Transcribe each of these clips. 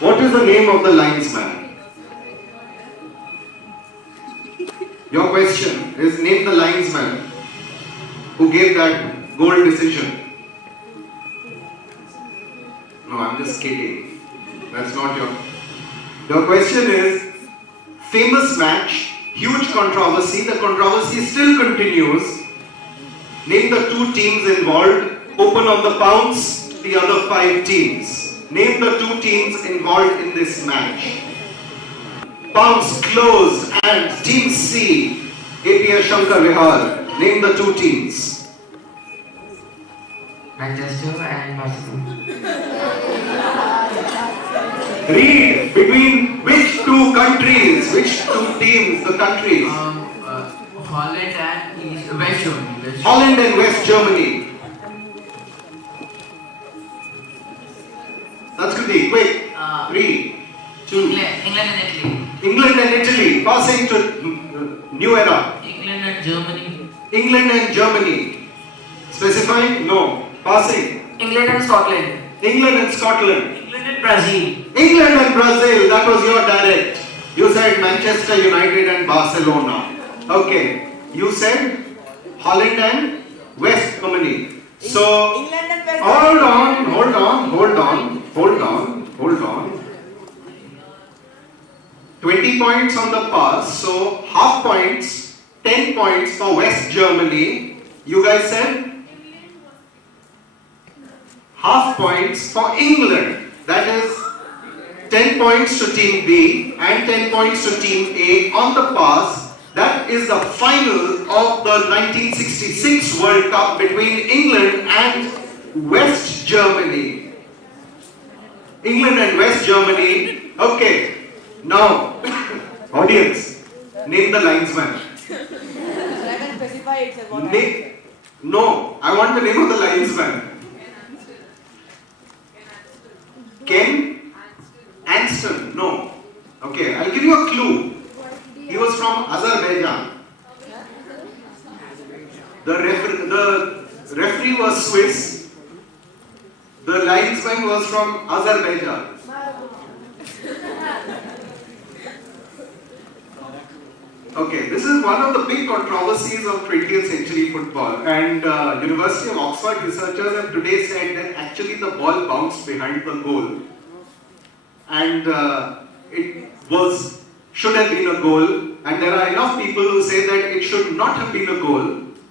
What is the name of the linesman? Your question is name the linesman who gave that goal decision. No, I'm just kidding. That's not your question is famous match, huge controversy. The controversy still continues. Name the 2 teams involved. Open on the pounce, the other 5 teams. Name the 2 teams involved in this match. Pounce closed and Team C, APS Shankar Vihar. Name the 2 teams. Manchester and Barcelona. Read between which 2 countries, which 2 teams, the countries. Holland and West Germany. Holland and West Germany. That's good. Quick. 3, 2. England and Italy. England and Italy. Passing to new era. England and Germany. England and Germany. Specifying? No. Passing. England and Scotland. England and Scotland. England and Brazil. England and Brazil. That was your direct. You said Manchester United and Barcelona. Okay. You said Holland and West Germany. So, England and West hold on. 20 points on the pass. So, half points, 10 points for West Germany. You guys said? Half points for England. That is 10 points to Team B and 10 points to Team A on the pass. That is the final of the 1966 World Cup between England and West Germany. England and West Germany. Okay. Now, audience, name the linesman. specify itself. No, I want the name of the linesman. Ken Anston. No. Okay, I'll give you a clue. He was from Azerbaijan. The referee was Swiss. The linesman was from Azerbaijan. Okay, this is one of the big controversies of 20th century football, and University of Oxford researchers have today said that actually the ball bounced behind the goal, and it should have been a goal, and there are enough people who say that it should not have been a goal,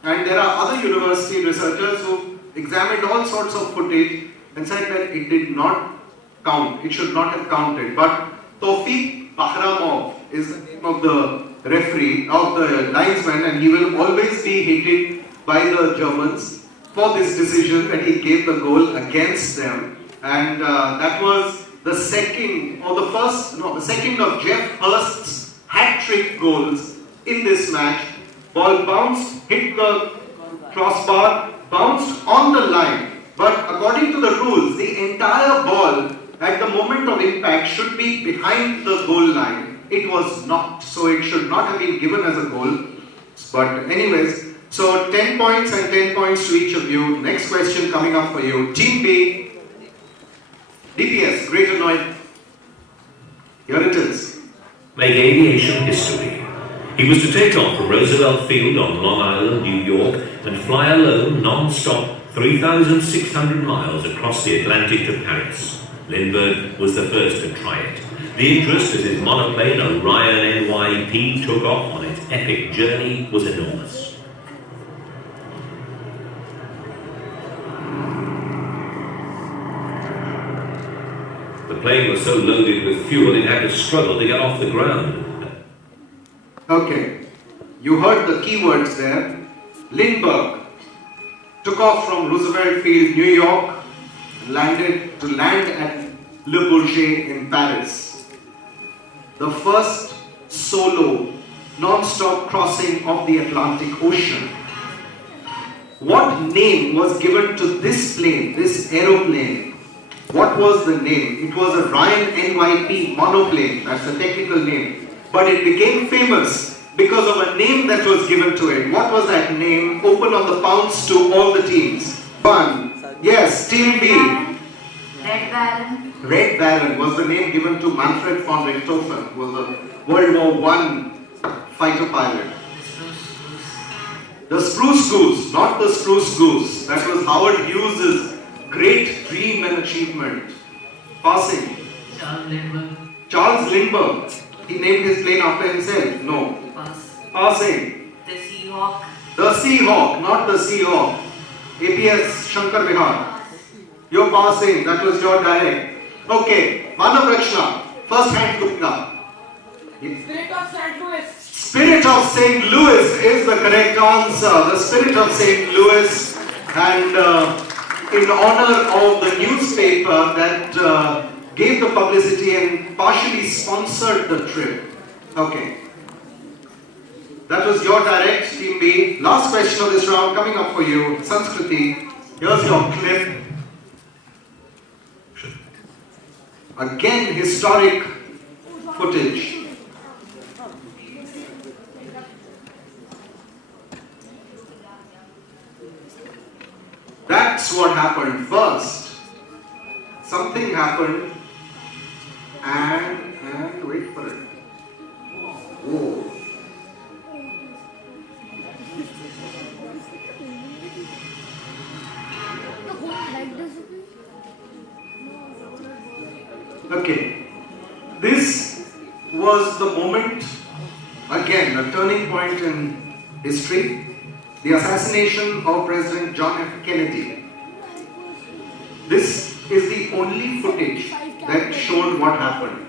and there are other university researchers who examined all sorts of footage and said that it did not count, it should not have counted. But Tawfiq Bahramov is the name of the referee, of the linesman, and he will always be hated by the Germans for this decision that he gave the goal against them. And that was the second of Jeff Hurst's hat-trick goals in this match. Ball bounced, hit the crossbar, bounced on the line. But according to the rules, the entire ball at the moment of impact should be behind the goal line. It was not, so it should not have been given as a goal. But anyways, so 10 points and 10 points to each of you. Next question coming up for you. Team B, DPS, Greater Noida. Here it is. Make aviation history. He was to take off from Roosevelt Field on Long Island, New York, and fly alone, non-stop, 3,600 miles across the Atlantic to Paris. Lindbergh was the first to try it. The interest as his monoplane Orion NYP took off on its epic journey was enormous. The plane was so loaded with fuel it had to struggle to get off the ground. Okay, you heard the keywords there. Lindbergh took off from Roosevelt Field, New York, to land at Le Bourget in Paris. The first solo, non-stop crossing of the Atlantic Ocean. What name was given to this plane, this aeroplane? What was the name? It was a Orion NYP monoplane, that's the technical name. But it became famous because of a name that was given to it. What was that name? Open on the pounce to all the teams. 1. Yes, Team B. Red Baron. Red Baron was the name given to Manfred von Richthofen, who was a World War I fighter pilot. The Spruce Goose, not the Spruce Goose. That was Howard Hughes' great dream and achievement. Passing. Charles Lindbergh. Charles Lindbergh. He named his plane after himself. No. Pass. Passing. The Seahawk. The Seahawk, not the Seahawk. APS Shankar Vihar. You're passing. That was your direct. Okay. Manav Rachna. First hand Gupta. Spirit of St. Louis. Spirit of St. Louis is the correct answer. The Spirit of St. Louis, and in honor of the newspaper that gave the publicity and partially sponsored the trip. Okay. That was your direct, Team B. Last question of this round coming up for you. Sanskriti, here's your clip. Again, historic footage. That's what happened first. Something happened and wait for it. Whoa. Okay. This was the moment, again, a turning point in history. The assassination of President John F. Kennedy. This is the only footage that showed what happened.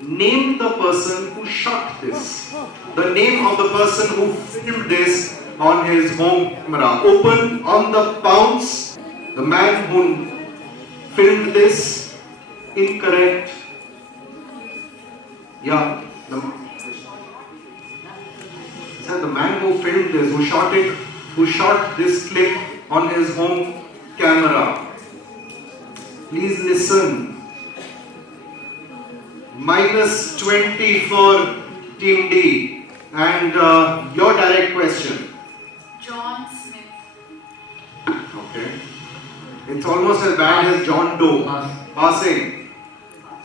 Name the person who shot this. The name of the person who filmed this on his home camera. Open on the bounce. The man who filmed this. Incorrect. Yeah. The man who filmed this, who shot this clip on his home camera. Please listen. -20 for Team D. And your direct question. John Smith. Okay. It's almost as bad as John Doe. Passing.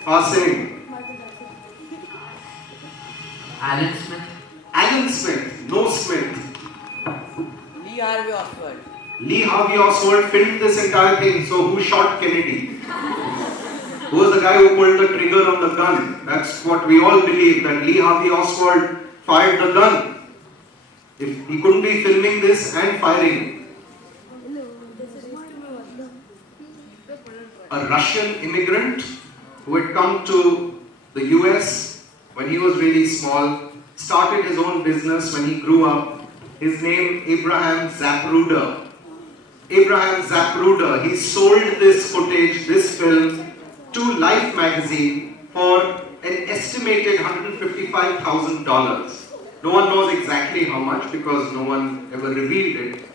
Passing. Alan Smith. Alan Smith. No Smith. Lee Harvey Oswald. Lee Harvey Oswald filmed this entire thing. So who shot Kennedy? Who was the guy who pulled the trigger on the gun? That's what we all believe, that Lee Harvey Oswald fired the gun. If he couldn't be filming this and firing. A Russian immigrant who had come to the US when he was really small, started his own business when he grew up. His name, Abraham Zapruder. Abraham Zapruder, he sold this footage, this film, to Life magazine for an estimated $155,000. No one knows exactly how much because no one ever revealed it.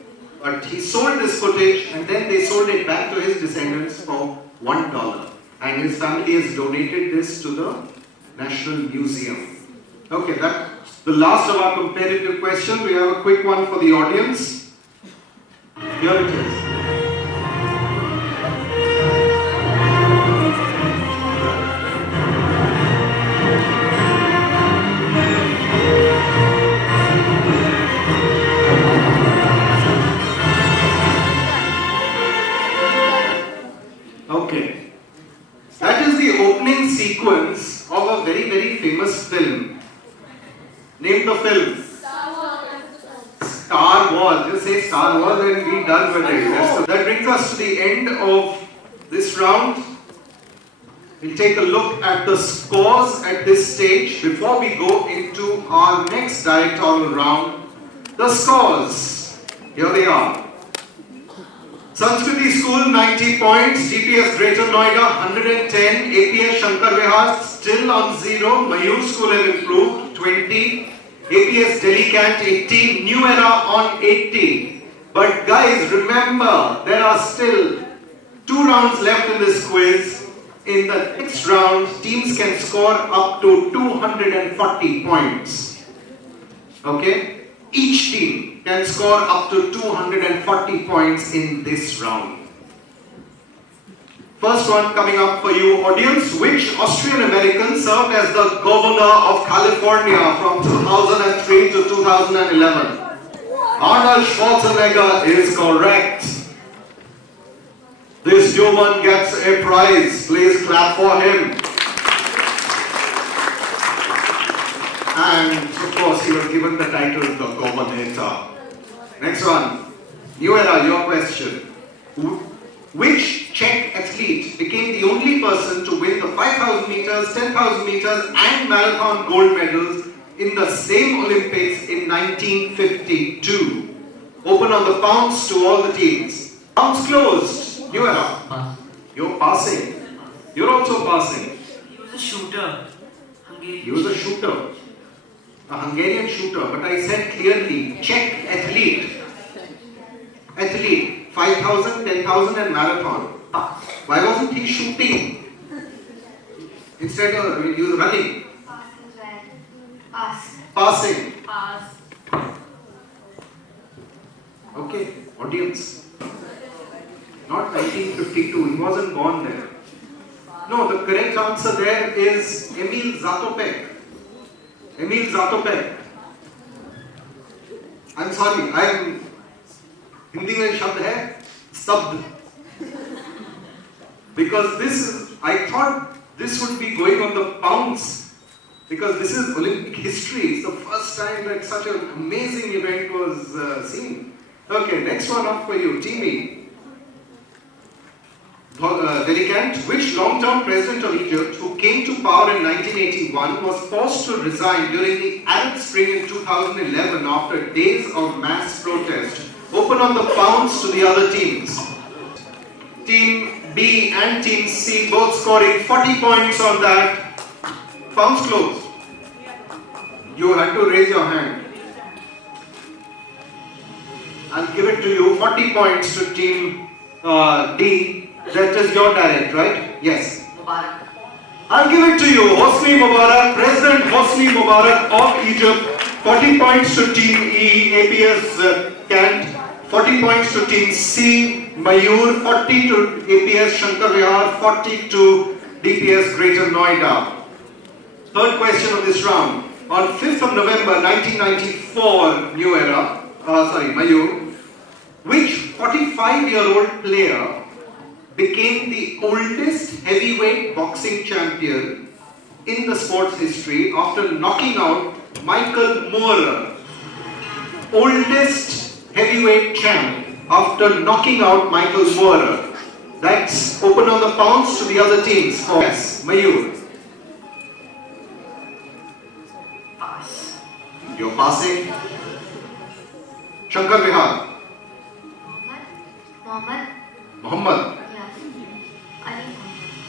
But he sold this footage and then they sold it back to his descendants for $1. And his family has donated this to the National Museum. Okay, that's the last of our competitive questions. We have a quick one for the audience. Here it is. Okay. That is the opening sequence of a very, very famous film. Name the film. Star Wars. Just say Star Wars and be done with it. So that brings us to the end of this round. We'll take a look at the scores at this stage before we go into our next directorial round. The scores. Here they are. Sanskriti School 90 points, GPS Greater Noida 110, APS Shankar Vihar still on 0, Mayur School has improved 20, APS Delhi Cant 80, New Era on 80. But guys, remember, there are still 2 rounds left in this quiz. In the next round, teams can score up to 240 points. Okay? Each team can score up to 240 points in this round. First one coming up for you, audience. Which Austrian American served as the governor of California from 2003 to 2011? Arnold Schwarzenegger is correct. This human gets a prize. Please clap for him. And of course, he was given the title the Governor. Next one. New Era, your question. Which Czech athlete became the only person to win the 5,000 meters, 10,000 meters and marathon gold medals in the same Olympics in 1952? Open on the pounds to all the teams. Pounds closed. New Era. Pass. You're passing. You're also passing. He was a shooter. Hungarian. He was a shooter. A Hungarian shooter. But I said clearly, Czech athlete. Athlete. 5,000, 10,000 and marathon. Pass. Why wasn't he shooting? Instead of, he was running. Pass as well. Pass. Passing. Pass. Okay, audience. Not 1952, he wasn't born there. No, the correct answer there is Emil Zatopek. Emil Zatopek. I'm sorry, Hindi में शब्द है स्तब्ध. Because I thought this would be going on the pounds. Because this is Olympic history. It's the first time that such an amazing event was seen. Okay, next one up for you, Teamy. Delicant, which long-term president of Egypt who came to power in 1981 was forced to resign during the Arab Spring in 2011 after days of mass protest? Open on the pounds to the other teams. Team B and Team C both scoring 40 points on that. Pounds closed. You had to raise your hand. I'll give it to you. 40 points to Team D. That is your direct, right? Yes. Mubarak. I'll give it to you. Hosni Mubarak, President Hosni Mubarak of Egypt. 40 points to Team E, APS Kant. 40 points to Team C, Mayur. 40 to APS Shankar Vihar. 40 to DPS Greater Noida. Third question of this round. On 5th of November 1994, New Era, Mayur, which 45-year-old player became the oldest heavyweight boxing champion in the sports history after knocking out Michael Moorer? Oldest heavyweight champ after knocking out Michael Moorer. That's open on the pounds to the other teams. Yes, Mayur. Pass. You're passing. Shankar Vihar. Muhammad.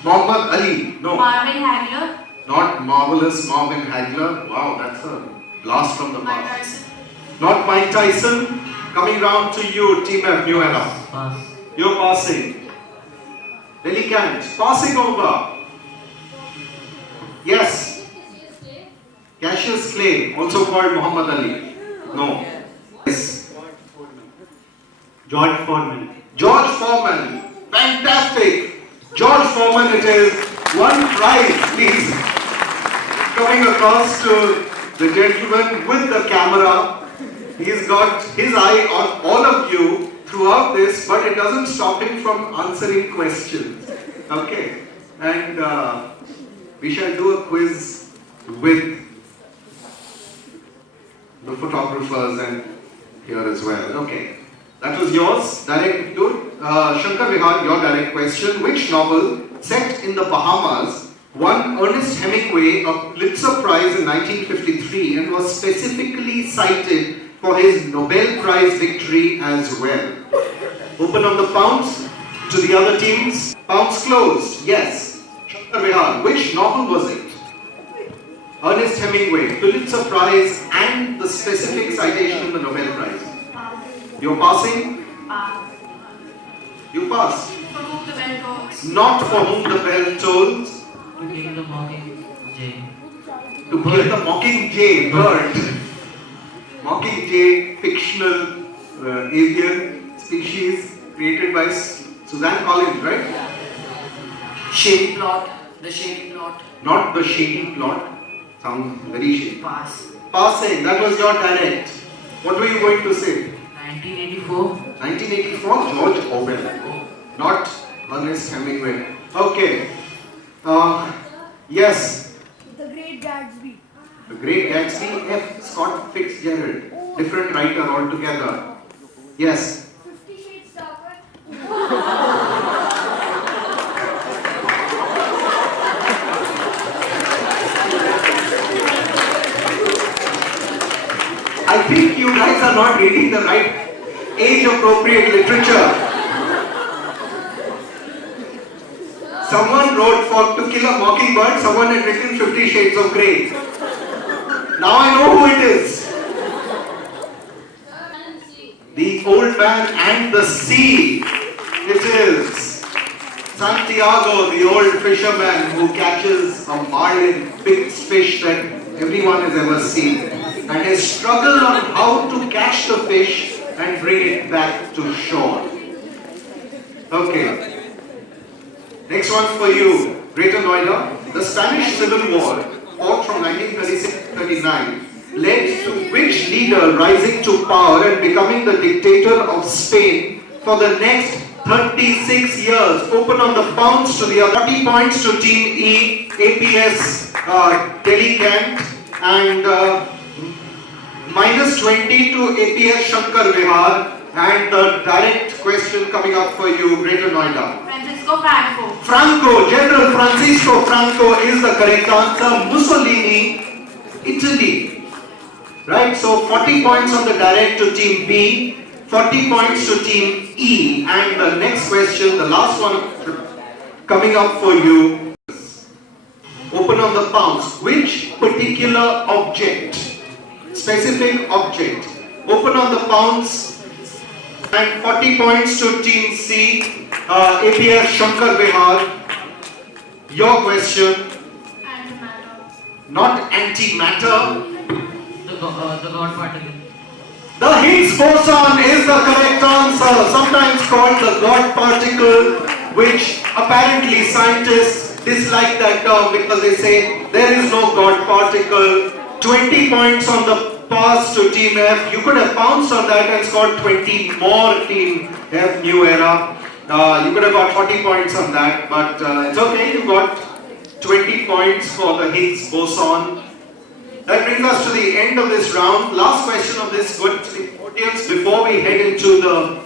Muhammad Ali. No. Marvin Hagler. Not marvelous Marvin Hagler. Wow, that's a blast from the Mike past. Tyson. Not Mike Tyson. Coming round to you, Team F, New Era. Pass. You're passing. Delicant. Passing over. Yes. Cassius Clay, also called Muhammad Ali. No. Yes. George Foreman. George Foreman. Fantastic. George Foreman, it is. One prize, please. Coming across to the gentleman with the camera. He's got his eye on all of you throughout this, but it doesn't stop him from answering questions. Okay. And we shall do a quiz with the photographers and here as well. Okay. That was yours. Direct to Shankar Vihar, your direct question. Which novel set in the Bahamas won Ernest Hemingway a Pulitzer Prize in 1953 and was specifically cited for his Nobel Prize victory as well? Open on the pounds to the other teams. Pounds closed. Yes. Shankar Vihar. Which novel was it? Ernest Hemingway, Pulitzer Prize and the specific citation in the Nobel Prize. You're passing? You pass. For whom the bell tolls. Not for whom the bell tolls. To kill the mocking jay. To kill the mockingjay, bird. Mockingjay, fictional avian species created by Suzanne Collins, right? Shady plot. The shady plot. Not the shady plot. Sounds very shady. Pass. Passing, that was your direct. What were you going to say? 1984. 1984, George Orwell. Not Ernest Hemingway. Okay. Yes. The Great Gatsby. The Great Gatsby, F. Scott Fitzgerald. Different writer altogether. Yes. 50 Shades Darker. I think you guys are not reading the right age-appropriate literature. Someone wrote for To Kill a Mockingbird, someone had written 50 Shades of Grey. Now I know who it is. The Old Man and the Sea. It is Santiago, the old fisherman who catches a marlin, big fish that everyone has ever seen, and his struggle on how to catch the fish and bring it back to shore. Okay. Next one for you. Greater Noida. The Spanish Civil War, fought from 1936-39, led to which leader rising to power and becoming the dictator of Spain for the next 36 years? Open on the pounds to the other. 40 points to Team E, APS Delhi Kent, and minus 20 to APS Shankar Vihar. And the direct question coming up for you, Greater Noida. Francisco Franco. Franco, General Francisco Franco is the correct answer. Mussolini, Italy. Right, so 40 points on the direct to Team B, 40 points to Team E. And the next question, the last one coming up for you. Open on the pounds. Which particular object, specific object? Open on the pounds. And 40 points to Team C, APS Shankar Vihar. Your question. Antimatter. Not antimatter. The God particle. The Higgs boson is the correct answer, sometimes called the God particle, which apparently scientists dislike that term because they say there is no God particle. 20 points on the pass to Team F. You could have pounced on that and scored 20 more, Team F, New Era. You could have got 40 points on that, but it's okay, you got 20 points for the Higgs boson. That brings us to the end of this round. Last question of this good audience before we head into the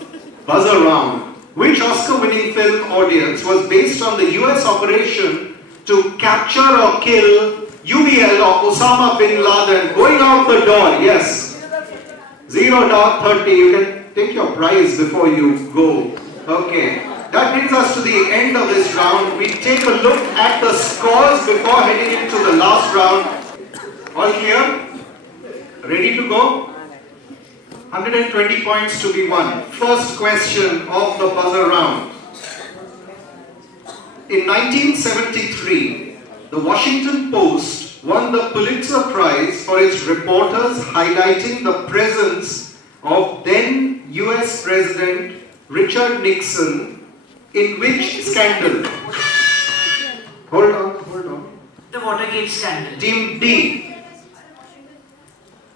buzzer round. Which Oscar-winning film audience was based on the US operation to capture or kill UBL or Osama bin Laden? Going out the door, yes. 0.30. You can take your prize before you go. Okay. That brings us to the end of this round. We take a look at the scores before heading into the last round. All clear? Ready to go? 120 points to be won. First question of the buzzer round. In 1973, the Washington Post won the Pulitzer Prize for its reporters highlighting the presence of then US President Richard Nixon in which scandal? Hold on. The Watergate scandal. Team D.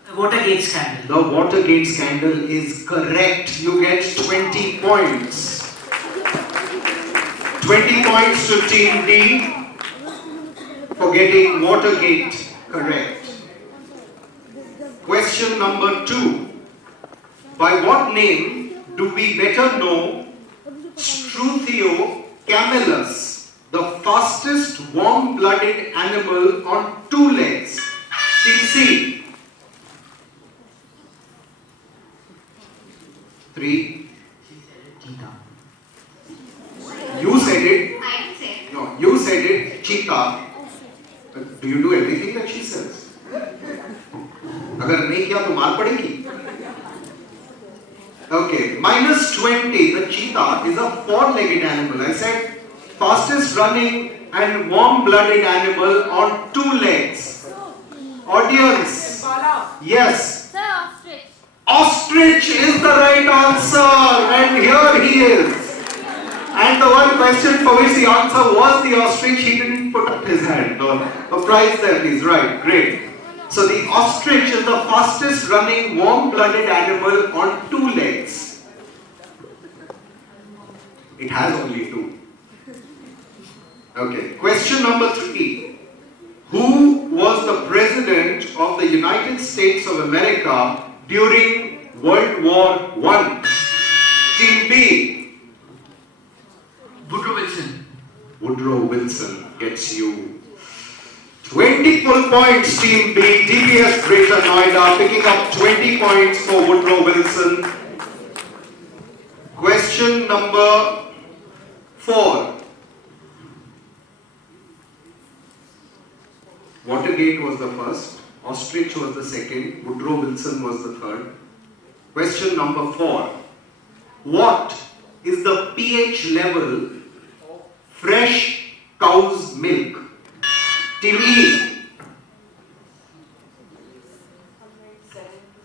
The Watergate scandal. The Watergate scandal is correct. You get 20 points. 20 points to Team D for getting Watergate correct. Question number 2. By what name do we better know Struthio camelus, the fastest warm-blooded animal on 2 legs? Team C. 3. Cheetah. You said it. I didn't say it. No, you said it. Cheetah. But do you do everything that she says? अगर नहीं किया तो मार पड़ेगी. Okay, minus 20. The cheetah is a 4-legged animal. I said fastest running and warm-blooded animal on 2 legs. Audience. Yes. Sir, ostrich. Ostrich is the right answer, and here he is. And the one question for which Yes, the answer was the ostrich. He didn't put up his hand. A prize there, please. Right, great. So the ostrich is the fastest running warm-blooded animal on two legs. It has only two. Okay, question number 3. Who was the president of the United States of America during World War I? Team B. Woodrow Wilson. Woodrow Wilson gets you 20 full points, Team B. DBS Greater Noida picking up 20 points for Woodrow Wilson. Question number 4. Watergate was the first, ostrich was the second, Woodrow Wilson was the third. Question number 4. What is the pH level of fresh cow's milk? Team E.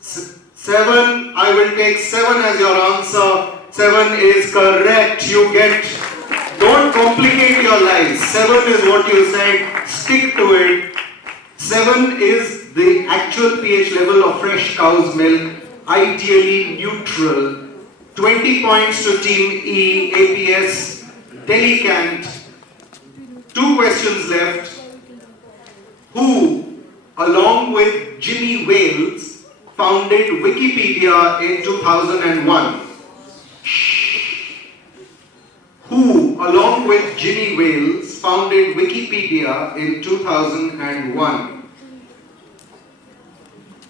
7. I will take 7 as your answer. 7 is correct. You get, don't complicate your lives. 7 is what you said. Stick to it. 7 is the actual pH level of fresh cow's milk. Ideally neutral. 20 points to Team E, APS, Delicant. 2 questions left. Who, along with Jimmy Wales, founded Wikipedia in 2001? Who, along with Jimmy Wales, founded Wikipedia in 2001?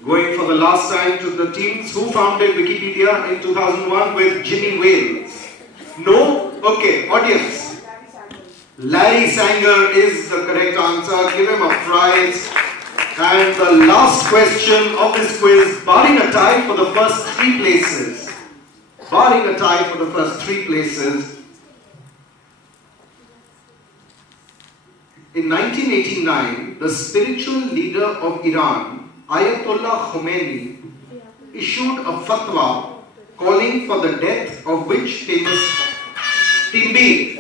Going for the last time to the teams, who founded Wikipedia in 2001 with Jimmy Wales? No? Okay, audience. Larry Sanger is the correct answer. Give him a prize. And the last question of this quiz, barring a tie for the first 3 places. Barring a tie for the first 3 places. In 1989, the spiritual leader of Iran, Ayatollah Khomeini, issued a fatwa calling for the death of which famous? Team B.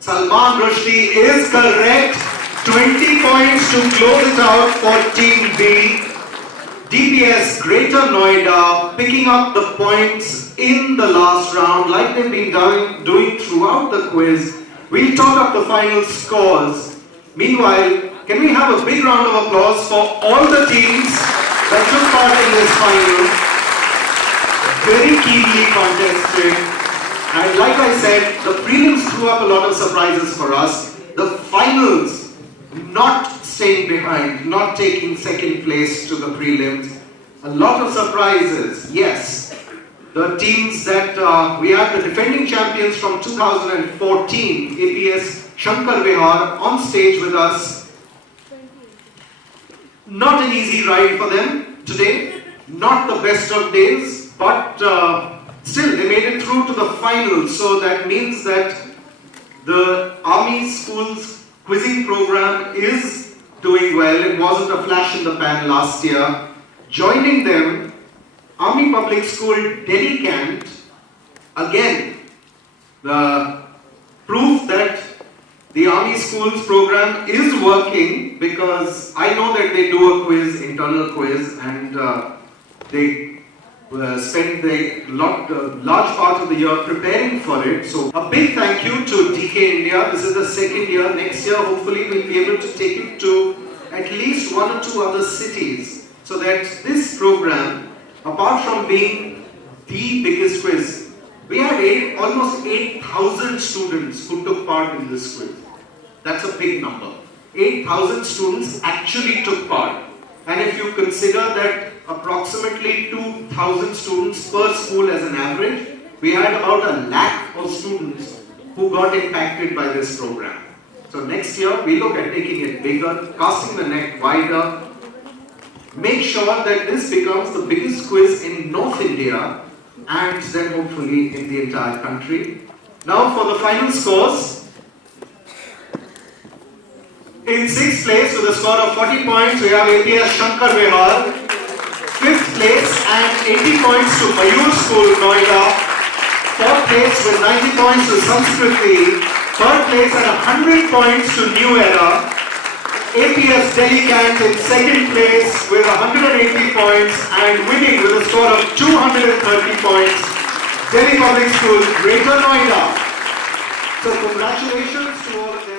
Salman Rushdie is correct. 20 points to close it out for Team B. DBS Greater Noida picking up the points in the last round like they've been doing throughout the quiz. We'll talk up the final scores. Meanwhile, can we have a big round of applause for all the teams that took part in this final? Very keenly contested. And like I said, the prelims threw up a lot of surprises for us. The finals, not staying behind, not taking second place to the prelims. A lot of surprises, yes. The teams that we had, the defending champions from 2014, APS Shankar Vihar, on stage with us. Not an easy ride for them today, not the best of days, but still they made it through to the final. So that means that the Army Schools quizzing program is doing well. It wasn't a flash in the pan last year. Joining them, Army Public School Delicant, again, the proof that the Army Schools program is working, because I know that they do a quiz, internal quiz, and they spend the large part of the year preparing for it. So a big thank you to DK India. This is the second year. Next year, hopefully, we'll be able to take it to at least 1 or 2 other cities, so that this program, apart from being the biggest quiz, we had almost 8,000 students who took part in this quiz. That's a big number. 8,000 students actually took part. And if you consider that approximately 2,000 students per school as an average, we had about 1 lakh of students who got impacted by this program. So next year, we look at taking it bigger, casting the net wider, make sure that this becomes the biggest quiz in North India and then hopefully in the entire country. Now for the final scores. In 6th place with a score of 40 points, we have APS Shankar Vihar. 5th place and 80 points to Mayur School, Noida. 4th place with 90 points to Sanskriti. Third place at 100 points to New Era. APS Delhi Cant in second place with 180 points and winning with a score of 230 points. Delhi Public School, Greater Noida. So congratulations to all of them.